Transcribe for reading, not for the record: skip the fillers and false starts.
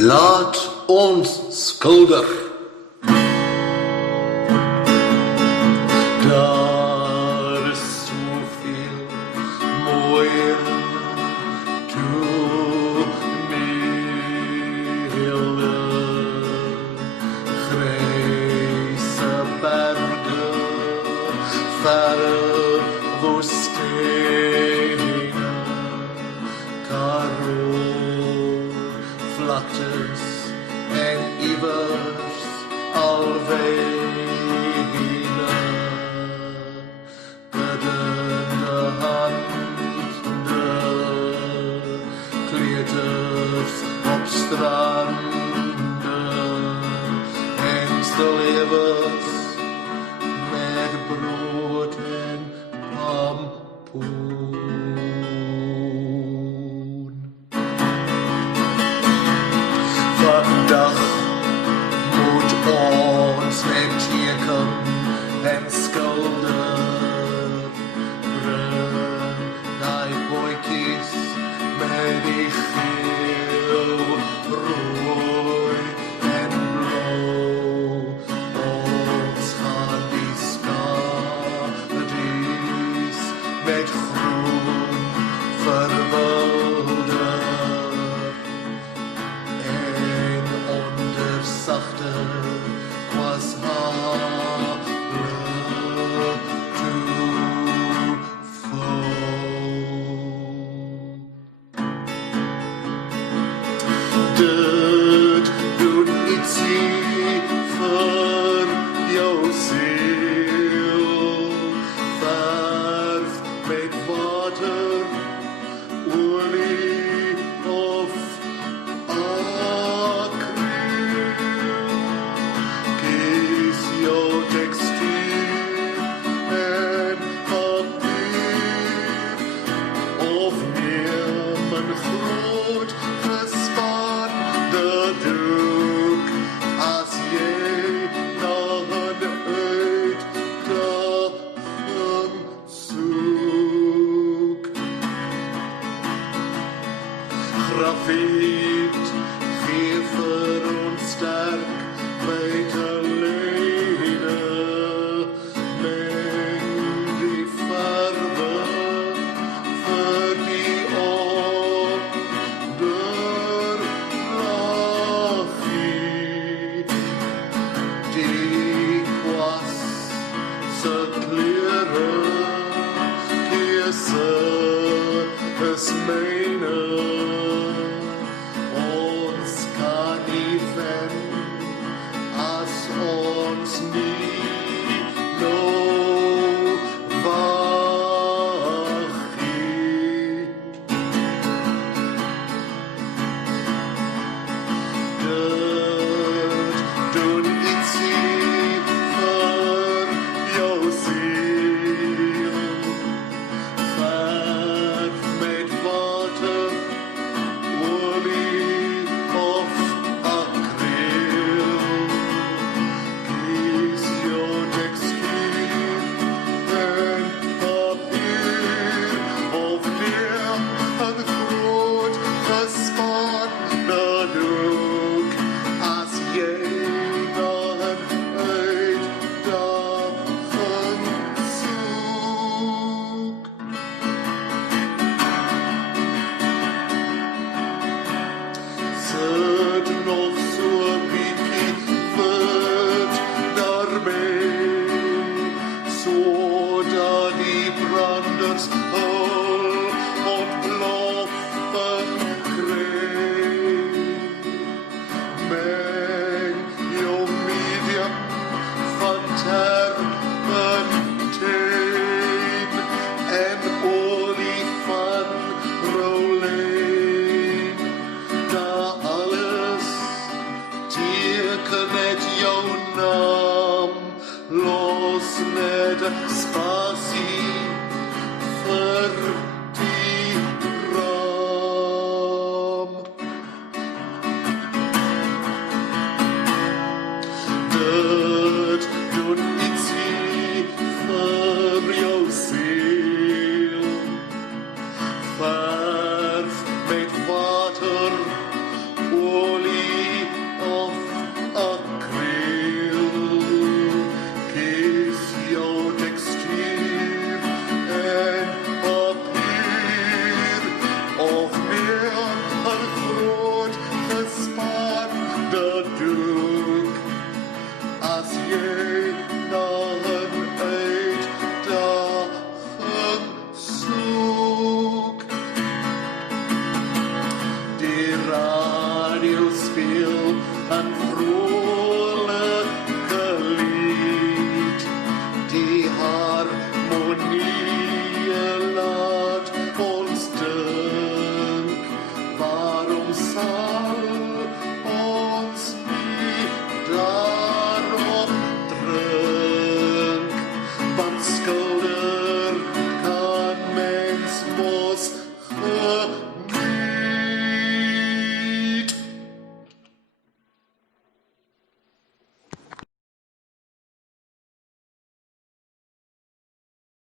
Laat ons skilder. Daar is soveel mooie tonele, grijze bergen, verre woestijnen, vlaktes en ivers alweer beddende handen, kleuters op stranden en stilevens met brood en pampoen. Vandaag moet ons met teken en schilderen. Die boekies met die geel, rooi en blauw. Ons gaan die skadies met groen verwilderen. Zachte kwasshalen toevoegen. Dit doet ietsie voor jouw ziel. Verf met water, olie of groot gespaarde doek als jij naar een uitdaging zoekt. Grafiet geeft voor ons sterk bij te leden. Meng die farben voor die die was ze kleuren, kiezen is mijne. Ons kan niet wennen als ons niet nodig is. Doen ietsie voor jouw ziel. Verf met water, olie of acryl. Kies jouw textiel en papier of neer een groot gespaarde doek. Als jij zit nog zo'n beetje vet daarbij, zodat die branders al ontploffen krijgen. Meng jouw medium van terpentijn en olie van Rolijn. Met jouw naam, los met spatie voor die ram. Dit doet ietsie voor jouw ziel. Verf met water, olie Song.